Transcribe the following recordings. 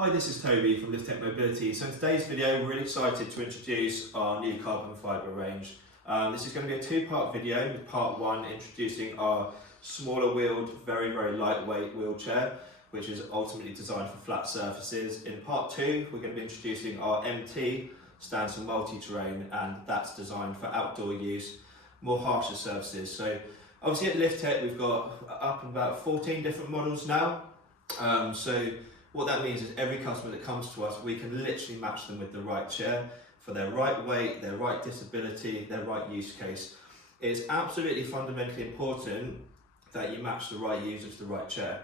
Hi, this is Toby from LITH-TECH Mobility. So in today's video, we're really excited to introduce our new Carbon Fibre range. This is going to be a two-part video, with part one introducing our smaller wheeled, very lightweight wheelchair, which is ultimately designed for flat surfaces. In part two, we're going to be introducing our MT, stands for multi-terrain, and that's designed for outdoor use, more harsher surfaces. So obviously at LITH-TECH, we've got up about 14 different models now. What that means is every customer that comes to us, we can literally match them with the right chair for their right weight, their right disability, their right use case. It's absolutely fundamentally important that you match the right user to the right chair.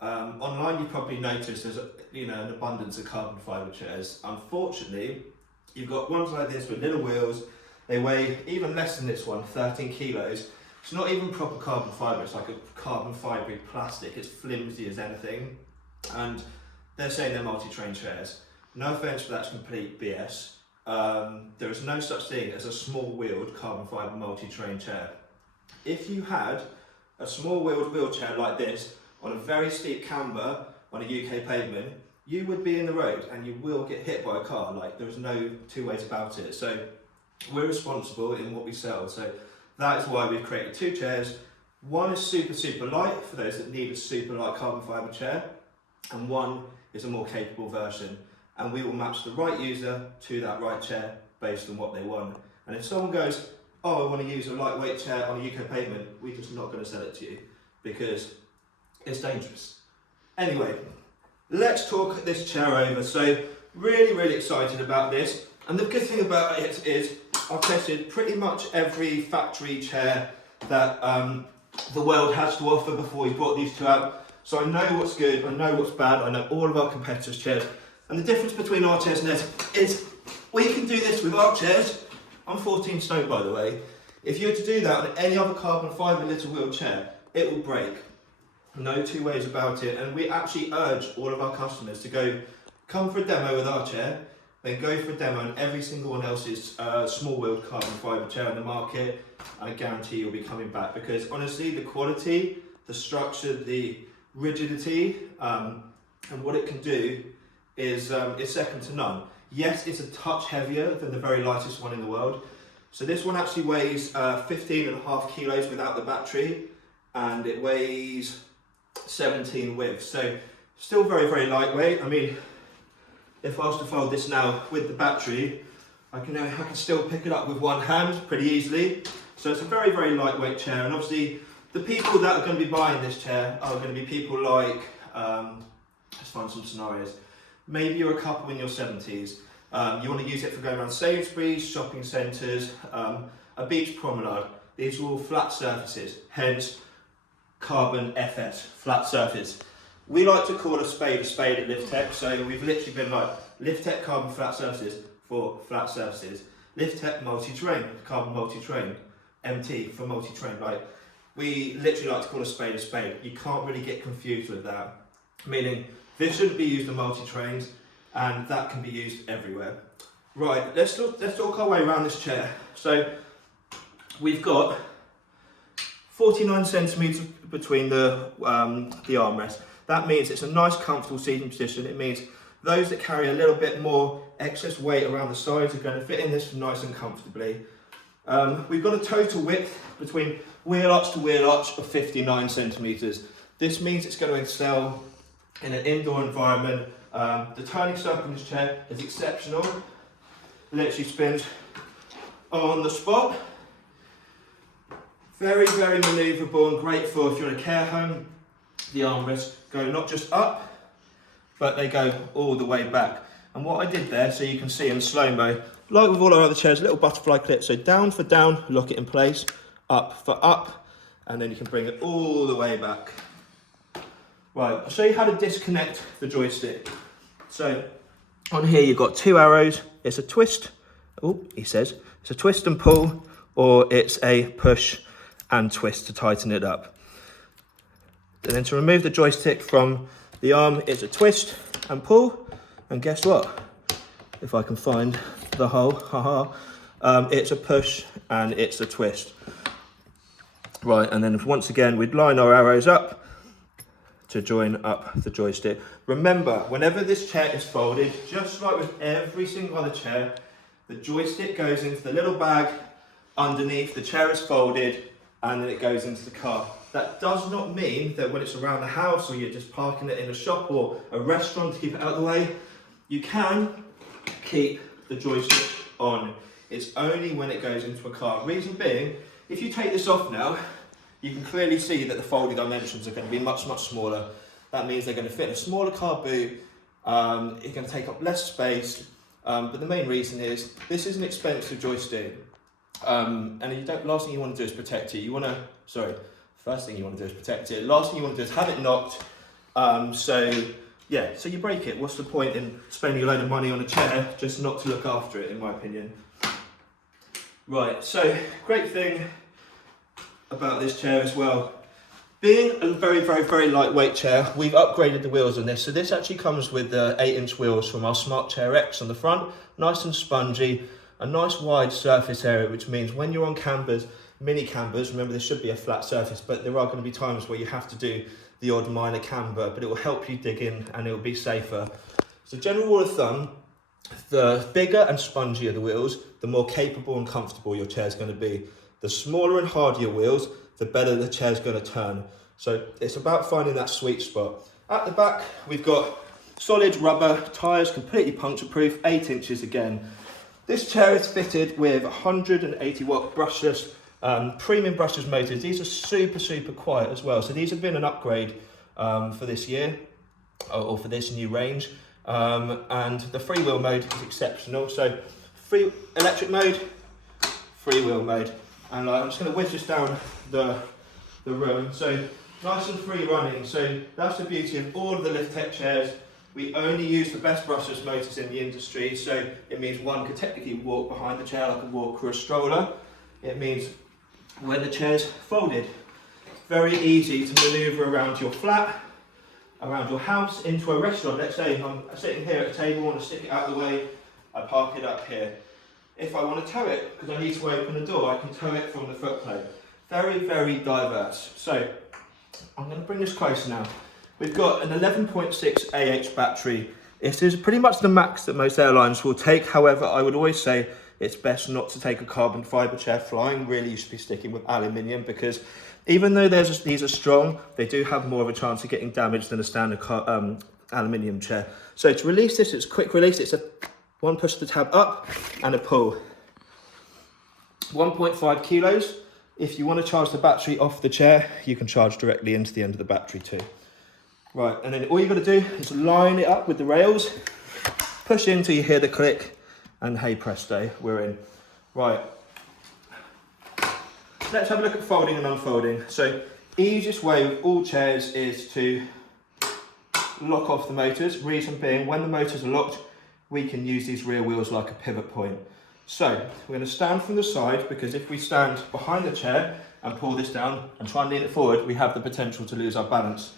Online, you probably noticed there's an abundance of carbon fibre chairs. Unfortunately, you've got ones like this with little wheels. They weigh even less than this one, 13 kilos. It's not even proper carbon fibre. It's like a carbon fibre plastic. It's flimsy as anything. And they're saying they're multi-terrain chairs. No offence, but that's complete BS. There is no such thing as a small-wheeled carbon fibre multi-terrain chair. If you had a small-wheeled wheelchair like this on a very steep camber on a UK pavement, you would be in the road and you will get hit by a car. Like, there's no two ways about it. So we're responsible in what we sell. So that is why we've created two chairs. One is super light for those that need a super light carbon fibre chair, and one is a more capable version, and we will match the right user to that right chair based on what they want. And if someone goes, oh, I want to use a lightweight chair on a UK pavement, we're just not going to sell it to you because it's dangerous. Anyway, let's talk this chair over. So really excited about this, and the good thing about it is I've tested pretty much every factory chair that the world has to offer before we brought these two out. So I know what's good, I know what's bad, I know all of our competitors' chairs. And the difference between our chairs and theirs is we can do this with our chairs. I'm 14 stone, by the way. If you were to do that on any other carbon fibre little wheel chair, it will break. No two ways about it. And we actually urge all of our customers to come for a demo with our chair, then go for a demo on every single one else's small wheeled carbon fibre chair in the market. And I guarantee you'll be coming back, because honestly, the quality, the structure, the rigidity, and what it can do is second to none. Yes, it's a touch heavier than the very lightest one in the world. So this one actually weighs 15.5 kilos without the battery, and it weighs 17 with. So still very lightweight. I mean, if I was to fold this now with the battery, I can still pick it up with one hand pretty easily. So it's a very lightweight chair, and obviously the people that are going to be buying this chair are going to be people like, let's find some scenarios. Maybe you're a couple in your 70s. You want to use it for going around Sainsbury's, shopping centres, a beach promenade. These are all flat surfaces, hence Carbon FS, flat surface. We like to call a spade at LITH-TECH, so we've literally been like LITH-TECH Carbon Flat Surfaces for flat surfaces. LITH-TECH Multi-Terrain, Carbon Multi-Terrain, MT for multi-terrain, right? We literally like to call a spade a spade. You can't really get confused with that. Meaning, this shouldn't be used on multi-trains, and that can be used everywhere. Right, let's talk our way around this chair. So, we've got 49 centimetres between the armrests. That means it's a nice, comfortable seating position. It means those that carry a little bit more excess weight around the sides are going to fit in this nice and comfortably. We've got a total width between wheel arch to wheel arch of 59 centimetres. This means it's going to excel in an indoor environment. The turning circle in this chair is exceptional. Literally spins on the spot. Very manoeuvrable and great for if you're in a care home. The armrests go not just up, but they go all the way back. And what I did there, so you can see in slow-mo, like with all our other chairs, a little butterfly clip. So down for down, lock it in place, up for up, and then you can bring it all the way back. Right, I'll show you how to disconnect the joystick. So on here you've got two arrows. It's a twist, he says, it's a twist and pull, or it's a push and twist to tighten it up. And then to remove the joystick from the arm, it's a twist and pull, and guess what? If I can find the hole, it's a push and it's a twist. Right, and then once again, we'd line our arrows up, to join up the joystick. Remember, whenever this chair is folded, just like with every single other chair, the joystick goes into the little bag underneath, the chair is folded, and then it goes into the car. That does not mean that when it's around the house or you're just parking it in a shop or a restaurant to keep it out of the way, you can keep the joystick on. It's only when it goes into a car. Reason being, if you take this off now, you can clearly see that the folding dimensions are going to be much, much smaller. That means they're going to fit in a smaller car boot. It's going to take up less space. But the main reason is this is an expensive joystick. And last thing you want to do is protect it. First thing you want to do is protect it. Last thing you want to do is have it knocked. So you break it. What's the point in spending a load of money on a chair just not to look after it, in my opinion? Right, so great thing about this chair as well. Being a very, very, very lightweight chair, we've upgraded the wheels on this. So this actually comes with the 8-inch wheels from our Smart Chair X on the front. Nice and spongy, a nice wide surface area, which means when you're on cambers, mini cambers, remember this should be a flat surface, but there are going to be times where you have to do the odd minor camber, but it will help you dig in and it will be safer. So general rule of thumb, the bigger and spongier the wheels, the more capable and comfortable your chair is going to be. The smaller and hardier wheels, the better the chair's going to turn. So it's about finding that sweet spot. At the back, we've got solid rubber tyres, completely puncture proof, 8 inches again. This chair is fitted with 180 watt brushless, premium brushless motors. These are super, super quiet as well. So these have been an upgrade for this year, or for this new range. And the freewheel mode is exceptional. So free electric mode, freewheel mode. And I'm just going to whiz this down the room. So nice and free running. So that's the beauty of all of the LITH-TECH chairs. We only use the best brushless motors in the industry. So it means one could technically walk behind the chair like a walker or a stroller. It means when the chair's folded, very easy to maneuver around your flat, around your house, into a restaurant. Let's say I'm sitting here at a table, I want to stick it out of the way, I park it up here. If I want to tow it, because I need to open the door, I can tow it from the footplate. Very, very diverse. So I'm going to bring this closer now. We've got an 11.6 AH battery. This is pretty much the max that most airlines will take. However, I would always say it's best not to take a carbon fibre chair flying. Really, you should be sticking with aluminium, because even though these are strong, they do have more of a chance of getting damaged than a standard aluminium chair. So to release this, it's a quick release. It's one push the tab up and a pull. 1.5 kilos. If you want to charge the battery off the chair, you can charge directly into the end of the battery too. Right, and then all you've got to do is line it up with the rails, push in till you hear the click, and hey presto, we're in. Right, let's have a look at folding and unfolding. So, easiest way with all chairs is to lock off the motors. Reason being, when the motors are locked, we can use these rear wheels like a pivot point. So, we're going to stand from the side, because if we stand behind the chair and pull this down and try and lean it forward, we have the potential to lose our balance.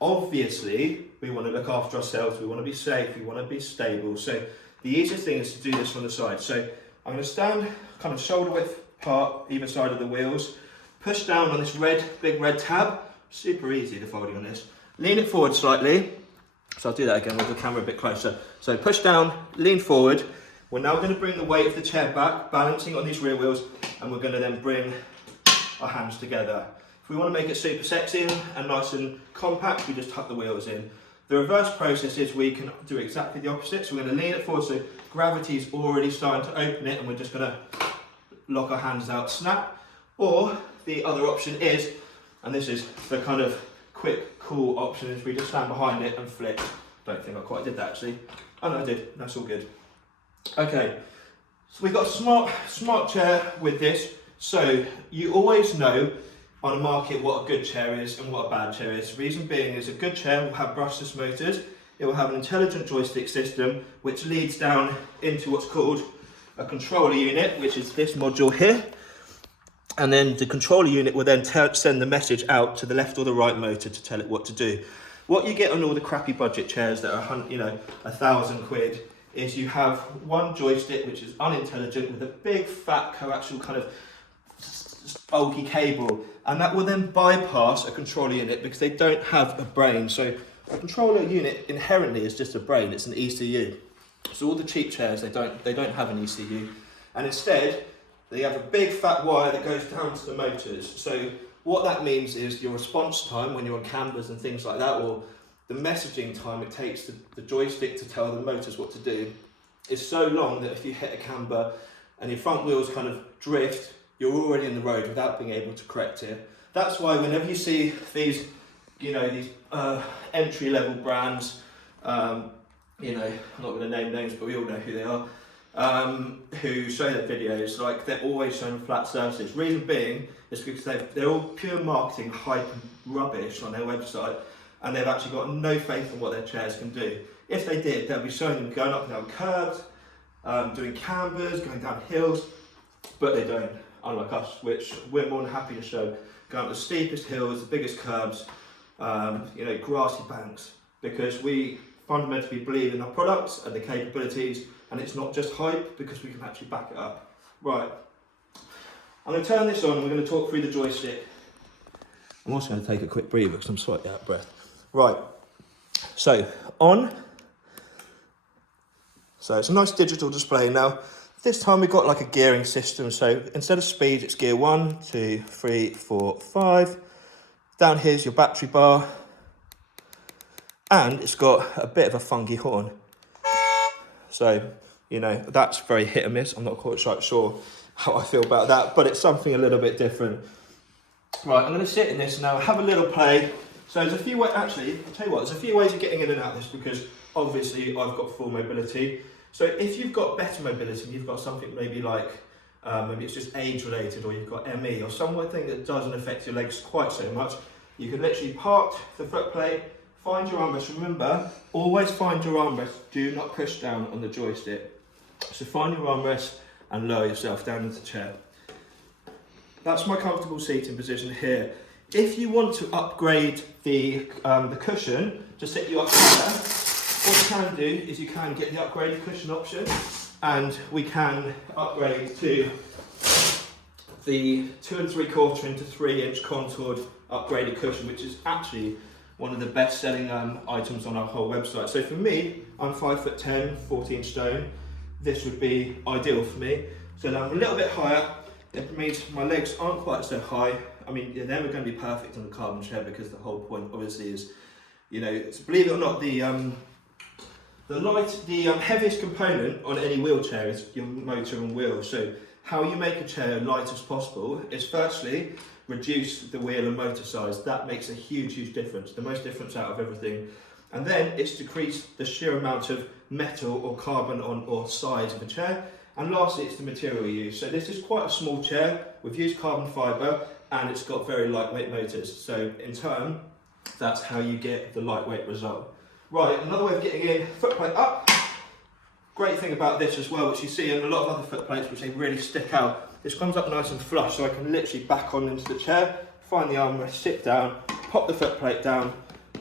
Obviously, we want to look after ourselves, we want to be safe, we want to be stable. So the easiest thing is to do this from the side. So I'm going to stand kind of shoulder width apart, either side of the wheels, push down on this big red tab. Super easy, the folding on this. Lean it forward slightly. So I'll do that again with the camera a bit closer. So push down, lean forward. We're now going to bring the weight of the chair back, balancing on these rear wheels, and we're going to then bring our hands together. If we want to make it super sexy and nice and compact, we just tuck the wheels in. The reverse process is we can do exactly the opposite. So we're going to lean it forward, so gravity's already starting to open it, and we're just going to lock our hands out, snap. Or the other option is, and this is the kind of quick, cool option, is we just stand behind it and flick. Don't think I quite did that actually. Oh no, I did. That's all good. Okay, so we've got a smart chair with this. So you always know on a market what a good chair is and what a bad chair is. Reason being is a good chair will have brushless motors, it will have an intelligent joystick system which leads down into what's called a controller unit, which is this module here, and then the controller unit will then send the message out to the left or the right motor to tell it what to do. What you get on all the crappy budget chairs that are, £1,000 is you have one joystick which is unintelligent with a big fat coaxial kind of bulky cable, and that will then bypass a controller unit because they don't have a brain. So a controller unit inherently is just a brain, it's an ECU. So all the cheap chairs, they don't have an ECU, and instead they have a big fat wire that goes down to the motors. So what that means is your response time when you're on cambers and things like that, or the messaging time it takes the joystick to tell the motors what to do, is so long that if you hit a camber and your front wheels kind of drift, you're already in the road without being able to correct it. That's why whenever you see these, these entry-level brands, I'm not going to name names, but we all know who they are, who show their videos, like they're always showing flat surfaces. Reason being is because they're all pure marketing hype and rubbish on their website, and they've actually got no faith in what their chairs can do. If they did, they'll be showing them going up and down curbs, doing cambers, going down hills, but they don't, unlike us, which we're more than happy to show. Going up the steepest hills, the biggest curbs, grassy banks, because we fundamentally believe in our products and the capabilities, and it's not just hype, because we can actually back it up. Right, I'm going to turn this on and we're going to talk through the joystick. I'm also going to take a quick breather because I'm slightly out of breath. Right, so on. So it's a nice digital display. Now, this time we've got like a gearing system. So instead of speed, it's gear 1, 2, 3, 4, 5. Down here's your battery bar. And it's got a bit of a funky horn. So, that's very hit and miss. I'm not quite sure how I feel about that, but it's something a little bit different. Right, I'm going to sit in this now, have a little play. So there's a few ways, actually, I'll tell you what, there's a few ways of getting in and out of this, because obviously I've got full mobility. So if you've got better mobility, you've got something maybe like, maybe it's just age related, or you've got ME, or something that doesn't affect your legs quite so much, you can literally park the foot plate, find your armrest. Remember, always find your armrest, do not push down on the joystick. So find your armrest and lower yourself down into the chair. That's my comfortable seating position here. If you want to upgrade the cushion to sit you up higher, what you can do is you can get the upgraded cushion option, and we can upgrade to the 2 3/4 into 3 inch contoured upgraded cushion, which is actually one of the best selling items on our whole website. So for me, I'm 5'10", 14 stone. This would be ideal for me. So now I'm a little bit higher. It means my legs aren't quite so high. I mean, they're never going to be perfect on the carbon chair, because the whole point obviously is, believe it or not, the heaviest component on any wheelchair is your motor and wheel. So how you make a chair light as possible is firstly reduce the wheel and motor size. That makes a huge difference, the most difference out of everything. And then it's decrease the sheer amount of metal or carbon on or size of a chair. And lastly, it's the material you use. So this is quite a small chair. We've used carbon fibre, and it's got very lightweight motors. So in turn, that's how you get the lightweight result. Right, another way of getting in, foot plate up. Great thing about this as well, which you see in a lot of other foot plates, which they really stick out. This comes up nice and flush, so I can literally back on into the chair, find the armrest, sit down, pop the foot plate down,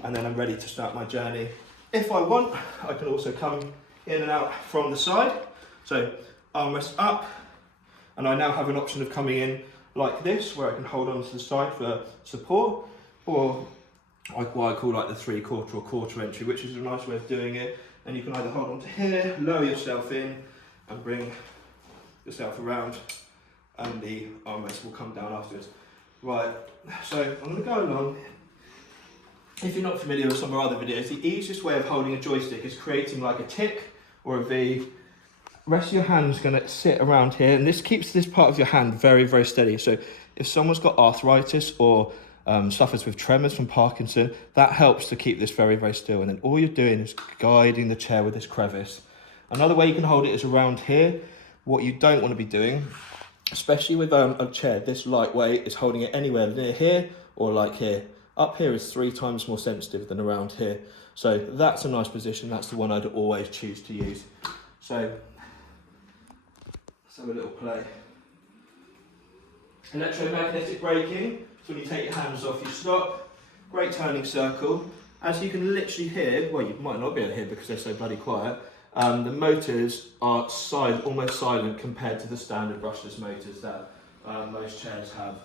and then I'm ready to start my journey. If I want, I can also come in and out from the side. So armrest up, and I now have an option of coming in like this, where I can hold on to the side for support, or what I call like the 3/4 or quarter entry, which is a nice way of doing it. And you can either hold on to here, lower yourself in, and bring yourself around, and the armrest will come down afterwards. Right, so I'm going to go along. If you're not familiar with some of our other videos, the easiest way of holding a joystick is creating like a tick or a V. Rest of your hand's going to sit around here, and this keeps this part of your hand very steady. So if someone's got arthritis or suffers with tremors from Parkinson, that helps to keep this very still. And then all you're doing is guiding the chair with this crevice. Another way you can hold it is around here. What you don't want to be doing, especially with a chair this lightweight, is holding it anywhere near here or like here. Up here is 3 times more sensitive than around here. So that's a nice position. That's the one I'd always choose to use. So let's have a little play. Electromagnetic braking. So when you take your hands off, you stop. Great turning circle. As you can literally hear, well, you might not be able to hear because they're so bloody quiet, the motors are almost silent compared to the standard brushless motors that most chairs have.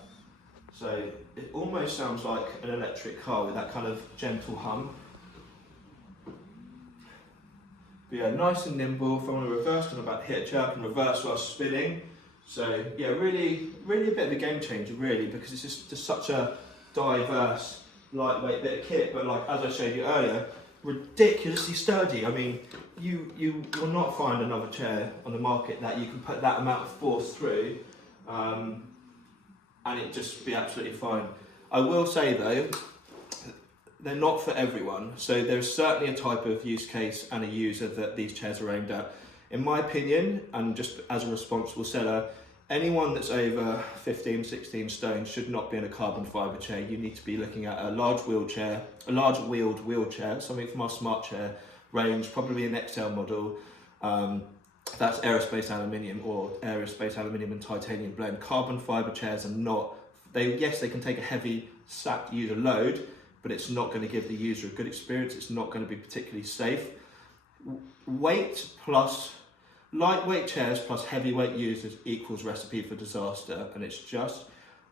So it almost sounds like an electric car with that kind of gentle hum. But yeah, nice and nimble. If I want to reverse, I'm about to hit a chair, I can reverse while spinning. So yeah, really a bit of a game changer really, because it's just such a diverse, lightweight bit of kit, but like as I showed you earlier, ridiculously sturdy. I mean, you will not find another chair on the market that you can put that amount of force through and it just be absolutely fine. I will say though, they're not for everyone. So there's certainly a type of use case and a user that these chairs are aimed at. In my opinion, and just as a responsible seller, anyone that's over 15, 16 stone should not be in a carbon fibre chair. You need to be looking at a large wheeled wheelchair, something from our smart chair range, probably an XL model. That's aerospace aluminium or aerospace aluminium and titanium blend. Carbon fibre chairs are not, yes, they can take a heavy sacked user load, but it's not going to give the user a good experience. It's not going to be particularly safe. Weight plus lightweight chairs plus heavyweight users equals recipe for disaster, and it's just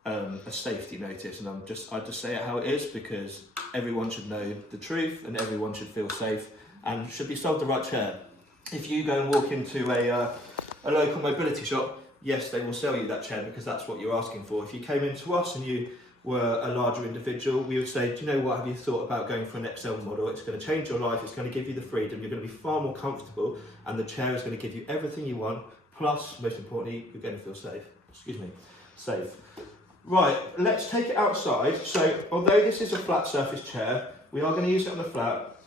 a safety notice. And I just say it how it is, because everyone should know the truth and everyone should feel safe and should be sold the right chair. If you go and walk into a local mobility shop, yes, they will sell you that chair because that's what you're asking for. If you came into us and you were a larger individual, we would say, do you know what, have you thought about going for an XL model? It's going to change your life, it's going to give you the freedom, you're going to be far more comfortable, and the chair is going to give you everything you want, plus, most importantly, you're going to feel safe. Safe. Right, let's take it outside. So, although this is a flat surface chair, we are going to use it on the flat.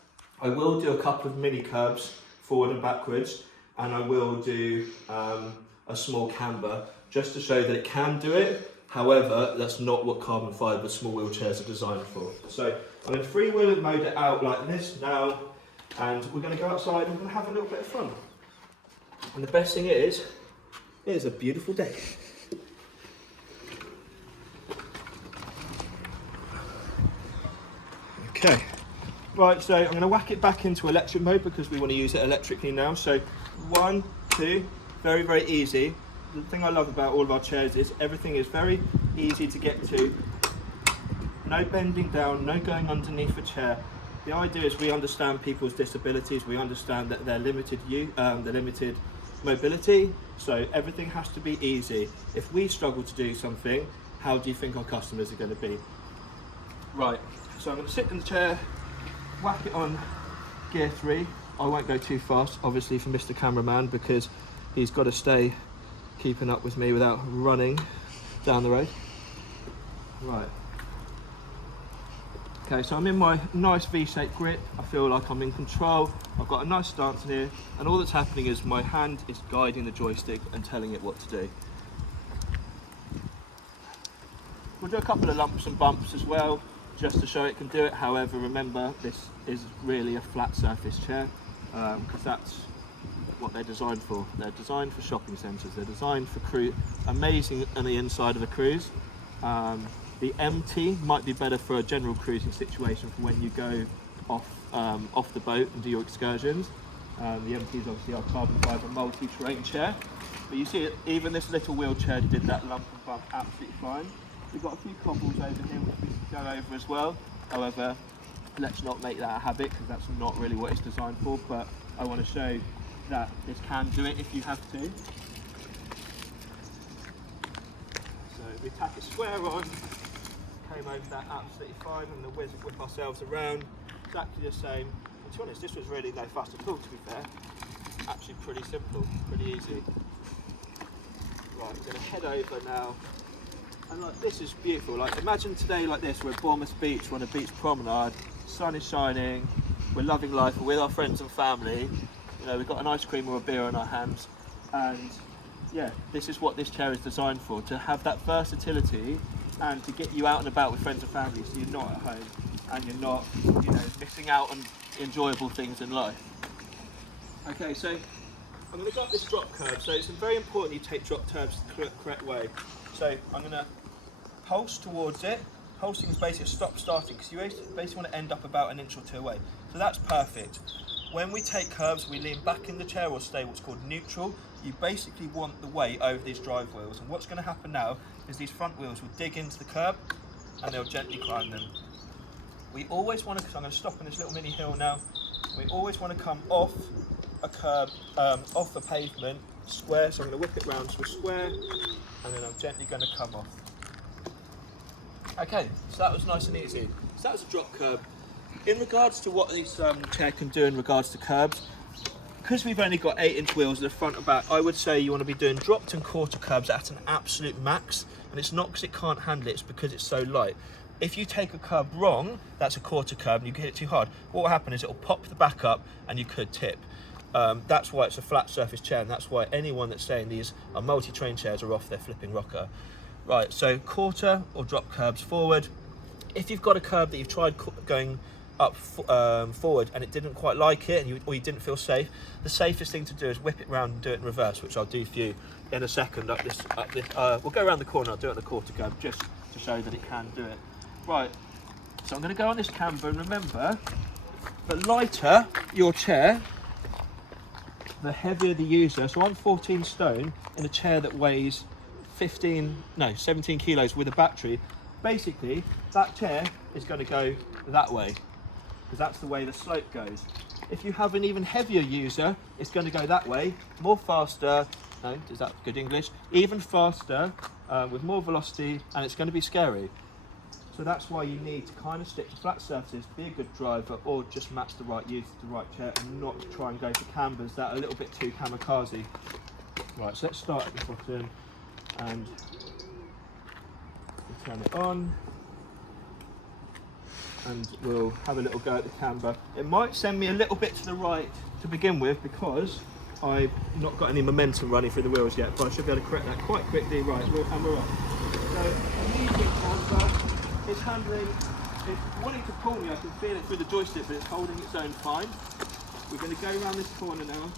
I will do a couple of mini curbs, forward and backwards, and I will do a small camber, just to show that it can do it. However, that's not what carbon fibre small wheelchairs are designed for. So I'm going to freewheel and mode it out like this now, and we're going to go outside and we're going to have a little bit of fun. And the best thing is, it is a beautiful day. Okay, right, so I'm going to whack it back into electric mode because we want to use it electrically now. So 1, 2, very, very easy. The thing I love about all of our chairs is everything is very easy to get to. No bending down, no going underneath a chair. The idea is we understand people's disabilities, we understand that they're limited mobility, so everything has to be easy. If we struggle to do something, how do you think our customers are going to be? Right, so I'm going to sit in the chair, whack it on gear 3. I won't go too fast, obviously, for Mr. Cameraman, because he's got to stay keeping up with me without running down the road. Right. Okay, so I'm in my nice V-shaped grip. I feel like I'm in control. I've got a nice stance in here, and all that's happening is my hand is guiding the joystick and telling it what to do. We'll do a couple of lumps and bumps as well, just to show it can do it. However, remember, this is really a flat surface chair, because that's what they're designed for. They're designed for shopping centres, they're designed for amazing on the inside of a cruise. The MT might be better for a general cruising situation for when you go off the boat and do your excursions. The MT is obviously our carbon fibre multi-terrain chair. But you see, even this little wheelchair did that lump and bump absolutely fine. We've got a few cobbles over here which we can go over as well. However, let's not make that a habit because that's not really what it's designed for, but I want to show that this can do it if you have to. So we tack it square on, came over that absolutely fine, and the whip ourselves around, exactly the same. And to be honest, this was really no fuss at all, to be fair. Actually pretty simple, pretty easy. Right, I'm going to head over now. And like, this is beautiful. Like, imagine today like this, we're at Bournemouth Beach, we're on a beach promenade, sun is shining, we're loving life, we're with our friends and family. You know, we've got an ice cream or a beer in our hands, and yeah, this is what this chair is designed for, to have that versatility and to get you out and about with friends and family, so you're not at home and you're not, you know, missing out on enjoyable things in life. Okay, so I'm going to go up this drop curve. So it's very important you take drop curves the correct way. So I'm going to pulse towards it. Pulsing is basically stop starting, because you basically want to end up about an inch or two away. So that's perfect. when we take curbs, we lean back in the chair or stay what's called neutral. You basically want the weight over these drive wheels, and what's going to happen now is these front wheels will dig into the curb and they'll gently climb them. We always want to, so I'm going to stop on this little mini hill now, we always want to come off a curb, off the pavement, square, so I'm going to whip it round to a square, and then I'm gently going to come off. Okay, so that was nice and easy. So that was a drop curb. In regards to what this chair can do in regards to curbs, because we've only got 8-inch wheels in the front and back, I would say you want to be doing dropped and quarter curbs at an absolute max, and it's not because it can't handle it, it's because it's so light. If you take a curb wrong, that's a quarter curb, and you hit it too hard, what will happen is it will pop the back up and you could tip. That's why it's a flat surface chair, and that's why anyone that's saying these are multi-train chairs are off their flipping rocker. Right, so quarter or drop curbs forward. If you've got a curb that you've tried going up forward and it didn't quite like it, and you didn't feel safe, the safest thing to do is whip it round and do it in reverse, which I'll do for you in a second. We'll go around the corner, I'll do it on the quarter curb just to show that it can do it. Right, so I'm going to go on this camber, and remember, the lighter your chair, the heavier the user. So I'm 14 stone in a chair that weighs 17 kilos with a battery. Basically, that chair is going to go that way, because that's the way the slope goes. If you have an even heavier user, it's going to go that way, more faster, no, is that good English? Even faster, with more velocity, and it's going to be scary. So that's why you need to kind of stick to flat surfaces, be a good driver, or just match the right use to the right chair, and not try and go for cambers that are a little bit too kamikaze. Right, so let's start at the bottom, and we'll turn it on, and we'll have a little go at the camber. It might send me a little bit to the right to begin with, because I've not got any momentum running through the wheels yet, but I should be able to correct that quite quickly. Right, and we're off. So, immediate camber. It's handling, it's wanting to pull me, I can feel it through the joystick, but it's holding its own fine. We're going to go around this corner now.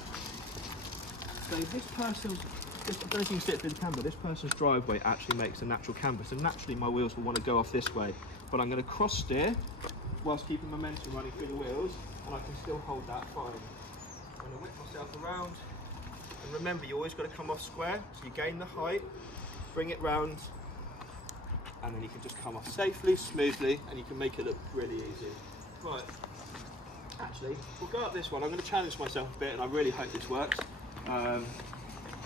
So this person's, I don't know if you can see it through the camber, this person's driveway actually makes a natural camber, so naturally my wheels will want to go off this way. But I'm going to cross steer whilst keeping momentum running through the wheels, and I can still hold that fine. I'm going to whip myself around, and remember, you always got to come off square, so you gain the height, bring it round, and then you can just come off safely, smoothly, and you can make it look really easy. Right, actually, we'll go up this one. I'm going to challenge myself a bit, and I really hope this works.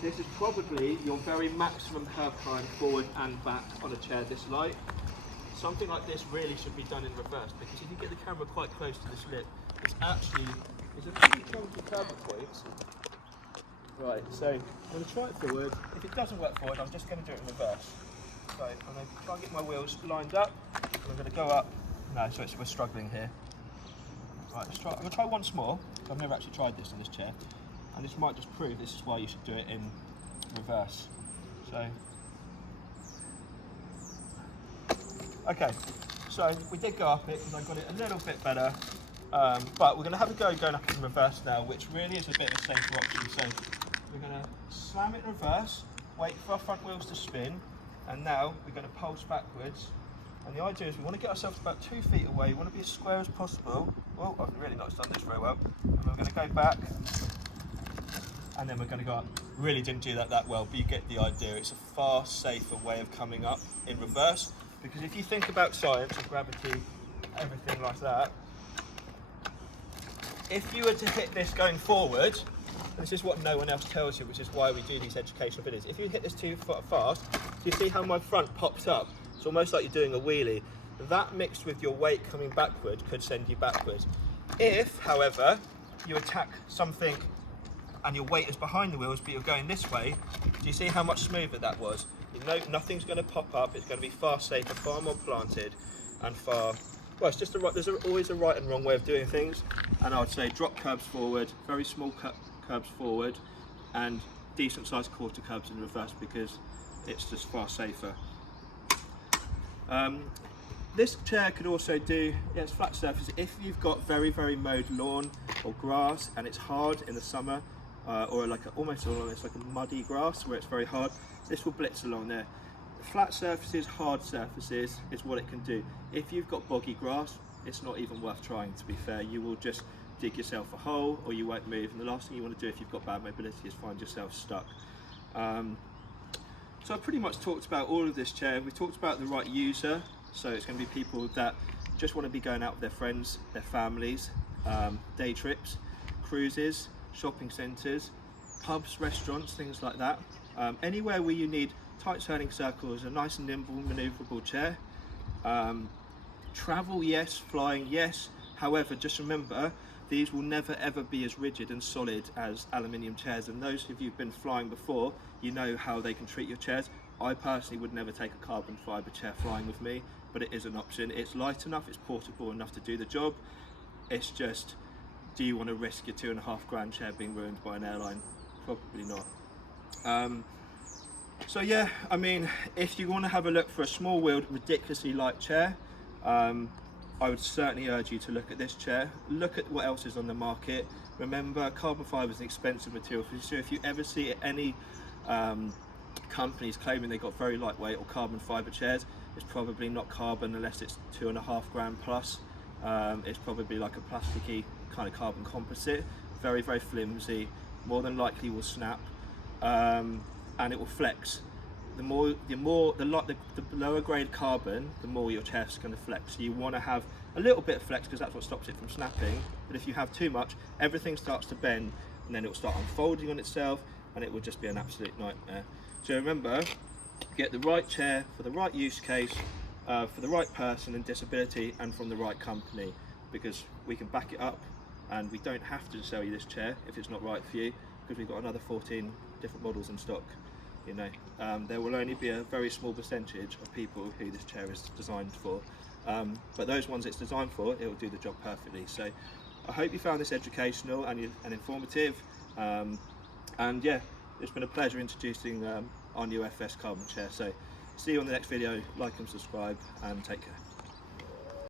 This is probably your very maximum curb climb forward and back on a chair this light. Something like this really should be done in reverse, because if you get the camera quite close to this lip, it's a pretty chunky curb points. Right, so I'm going to try it forward. If it doesn't work forward, I'm just going to do it in reverse. So I'm going to try and get my wheels lined up, and I'm going to go up. No, so we're struggling here. Right, let's try. I'm going to try once more. I've never actually tried this in this chair, and this might just prove this is why you should do it in reverse. So, okay, so we did go up it because I got it a little bit better, but we're going to have a go going up in reverse now, which really is a bit of a safer option. So we're going to slam it in reverse, wait for our front wheels to spin. And now we're going to pulse backwards, and the idea is we want to get ourselves about 2 feet away. We want to be as square as possible. Oh, I've really not done this very well. And we're going to go back, and then we're going to go up. Really didn't do that well, but you get the idea. It's a far safer way of coming up in reverse, because if you think about science and gravity, everything like that, if you were to hit this going forward, this is what no one else tells you, which is why we do these educational videos. If you hit this too fast, do you see how my front pops up? It's almost like you're doing a wheelie. That mixed with your weight coming backward could send you backwards. If, however, you attack something and your weight is behind the wheels, but you're going this way, do you see how much smoother that was? You know, nothing's going to pop up. It's going to be far safer, far more planted, and far, well, it's just there's always a right and wrong way of doing things. And I would say drop curbs forward, very small curbs forward, and decent sized quarter curbs in reverse, because it's just far safer. This chair could also do, it's flat surface. If you've got very mowed lawn or grass and it's hard in the summer, or like almost along it's like a muddy grass where it's very hard, this will blitz along there. Flat surfaces, hard surfaces is what it can do. If you've got boggy grass, it's not even worth trying, to be fair. You will just dig yourself a hole or you won't move, and the last thing you want to do if you've got bad mobility is find yourself stuck. So I've pretty much talked about all of this chair. We talked about the right user, so it's going to be people that just want to be going out with their friends, their families, day trips, cruises, shopping centres, pubs, restaurants, things like that. Anywhere where you need tight turning circles, a nice and nimble manoeuvrable chair. Travel, yes. Flying, yes. However, just remember, these will never ever be as rigid and solid as aluminium chairs, and those of you who've been flying before, you know how they can treat your chairs. I personally would never take a carbon fibre chair flying with me, but it is an option. It's light enough, it's portable enough to do the job. It's just, do you want to risk your £2.5 grand chair being ruined by an airline? Probably not. So yeah, I mean, if you want to have a look for a small wheeled, ridiculously light chair, I would certainly urge you to look at this chair. Look at what else is on the market. Remember, carbon fibre is an expensive material, so if you ever see any companies claiming they got very lightweight or carbon fibre chairs, it's probably not carbon unless it's £2.5 grand plus. It's probably like a plasticky kind of carbon composite, very, very flimsy, more than likely will snap, and it will flex. The lower grade carbon, the more your chair's going to flex. So you want to have a little bit of flex because that's what stops it from snapping. But if you have too much, everything starts to bend, and then it will start unfolding on itself, and it will just be an absolute nightmare. So remember, get the right chair for the right use case, for the right person and disability, and from the right company, because we can back it up, and we don't have to sell you this chair if it's not right for you, because we've got another 14 different models in stock. You know, there will only be a very small percentage of people who this chair is designed for, but those ones it's designed for, it will do the job perfectly. So I hope you found this educational and informative, and yeah, it's been a pleasure introducing our new FS carbon chair. So see you on the next video. Like and subscribe, and take care.